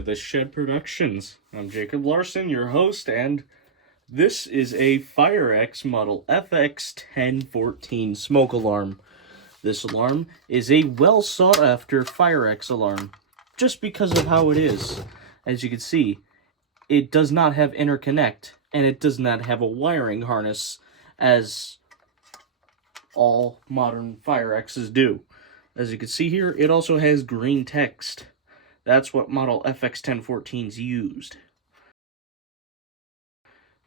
to the Shed Productions. I'm Jacob Larson, your host, and this is a Firex model FX1014 smoke alarm. This alarm is a well sought after Firex alarm, just because of how it is. As you can see, it does not have interconnect, and it does not have a wiring harness, as all modern Firexes do. As you can see here, it also has green text. That's what model FX1014s used.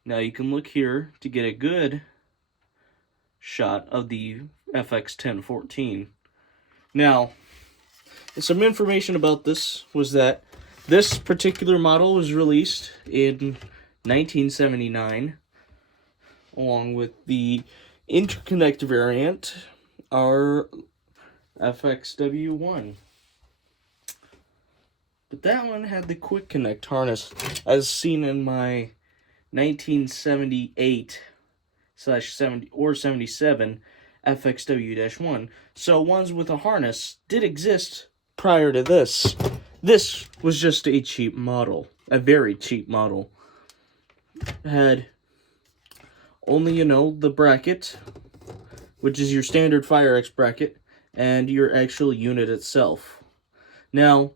Now you can look here to get a good shot of the FX1014. Now, some information about this was that this particular model was released in 1979, along with the interconnect variant, our FXW1. But that one had the quick connect harness, as seen in my 1978/70 or 77 FXW-1. So ones with a harness did exist prior to this. This was just a cheap model, a very cheap model. It had only, the bracket, which is your standard Firex bracket, and your actual unit itself. Now,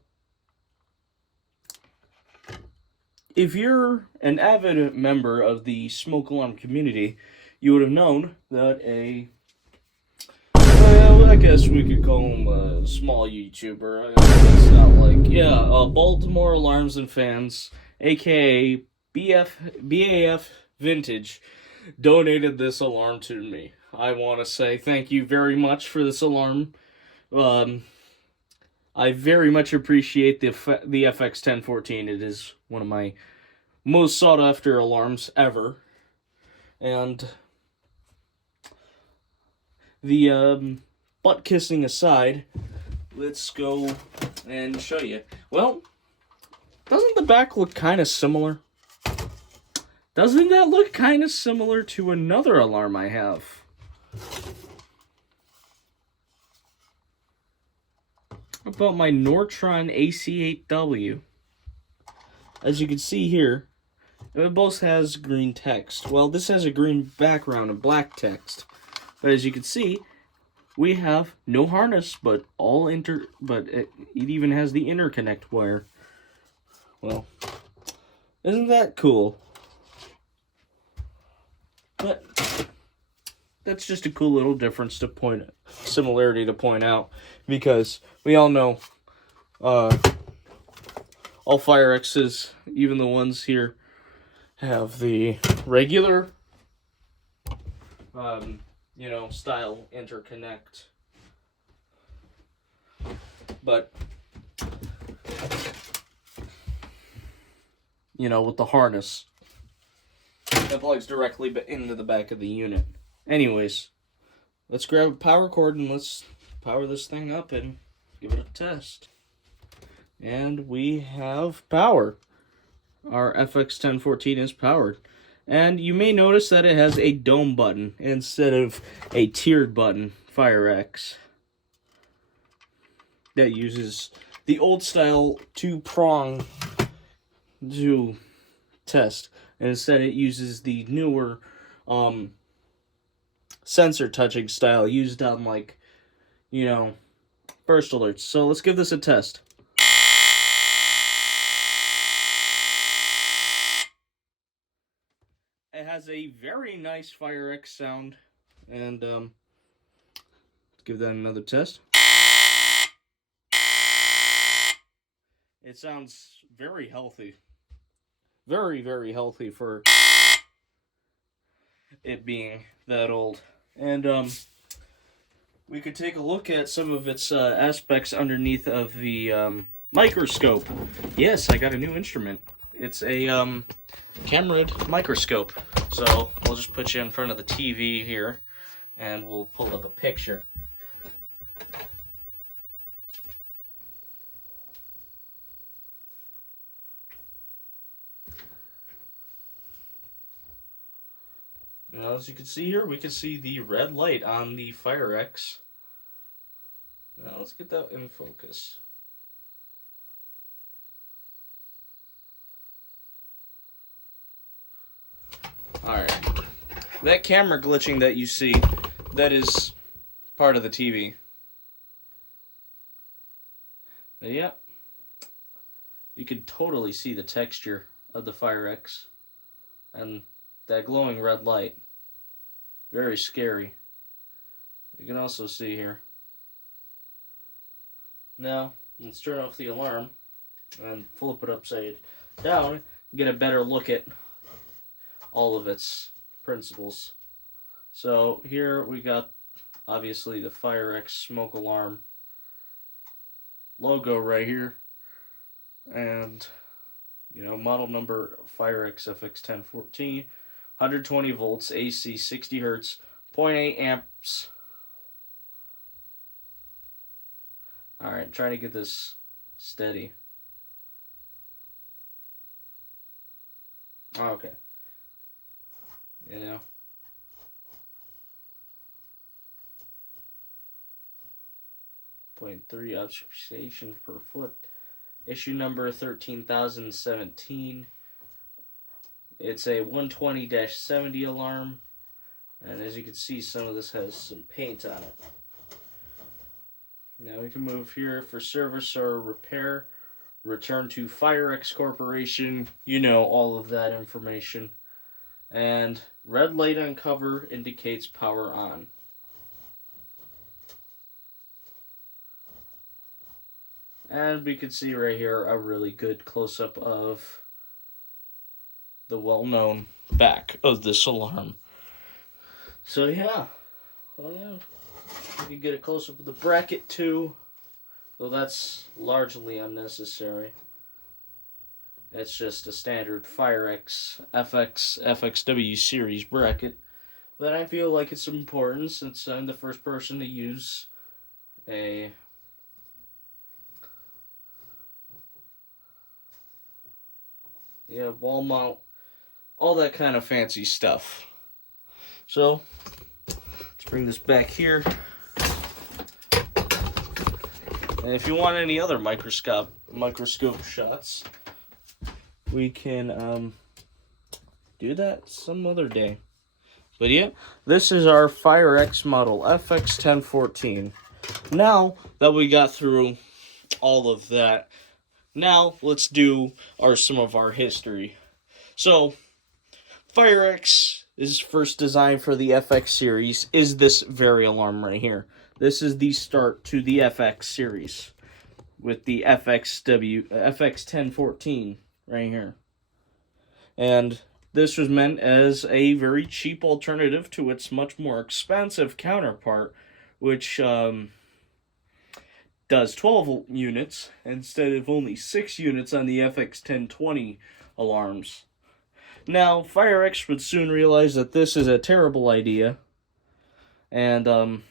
if you're an avid member of the smoke alarm community, you would have known that I guess we could call him a small YouTuber. It's not like, Baltimore Alarms and Fans, aka BAF Vintage, donated this alarm to me. I want to say thank you very much for this alarm. I very much appreciate the FX1014. It is one of my most sought after alarms ever. And the butt kissing aside, let's go and show you. Well, doesn't the back look kind of similar? Doesn't that look kind of similar to another alarm I have? About my Nortron AC8W. As you can see here, it both has green text. Well, this has a green background and black text. But as you can see, we have no harness, but it even has the interconnect wire. Well, isn't that cool? But that's just a cool little difference similarity to point out, because we all know all Firexes, even the ones here, have the regular style interconnect. But with the harness that plugs directly into the back of the unit. Anyways, let's grab a power cord and let's power this thing up and give it a test. And we have power. Our FX1014 is powered. And you may notice that it has a dome button instead of a tiered button, Firex, that uses the old style two-prong to test. And instead it uses the newer sensor touching style used on, burst alerts. So let's give this a test. It has a very nice Firex sound, and let's give that another test. It sounds very healthy. Very, very healthy for it being that old. And we could take a look at some of its aspects underneath of the microscope. Yes, I got a new instrument. It's a camera microscope. So we'll just put you in front of the TV here, and we'll pull up a picture. Now, as you can see here, we can see the red light on the Firex. Now let's get that in focus. Alright. That camera glitching that you see, that is part of the TV. But yeah, you can totally see the texture of the Firex and that glowing red light. Very scary. You can also see here. Now, let's turn off the alarm and flip it upside down and get a better look at all of its principles. So here we got obviously the Firex smoke alarm logo right here, and model number Firex FX1014, 120 volts AC, 60 hertz, 0.8 amps. Alright, trying to get this steady. Okay. 0.3 observations per foot. Issue number 13,017. It's a 120-70 alarm, and as you can see, some of this has some paint on it. Now we can move here for service or repair. Return to Firex Corporation. All of that information. And red light on cover indicates power on. And we can see right here a really good close-up of the well-known back of this alarm. So yeah, well, yeah. You can get a close-up of the bracket too, though that's largely unnecessary. It's just a standard Firex FXW series bracket, but I feel like it's important since I'm the first person to use a wall mount, all that kind of fancy stuff. So let's bring this back here. And if you want any other microscope shots, we can do that some other day. But yeah, this is our Firex model FX1014. Now that we got through all of that, now let's do some of our history. So, Firex is first designed for the FX series is this very alarm right here. This is the start to the FX series with the FX1014 right here. And this was meant as a very cheap alternative to its much more expensive counterpart, which does 12 units instead of only 6 units on the FX1020 alarms. Now, Firex would soon realize that this is a terrible idea, and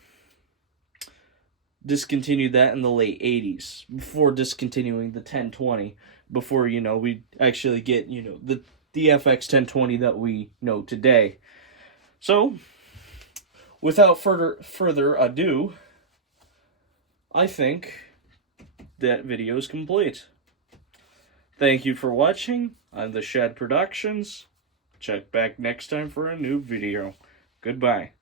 discontinued that in the late 80s, before discontinuing the 1020, before, we actually get, the FX1020 that we know today. So, without further ado, I think that video is complete. Thank you for watching. I'm the Shad Productions. Check back next time for a new video. Goodbye.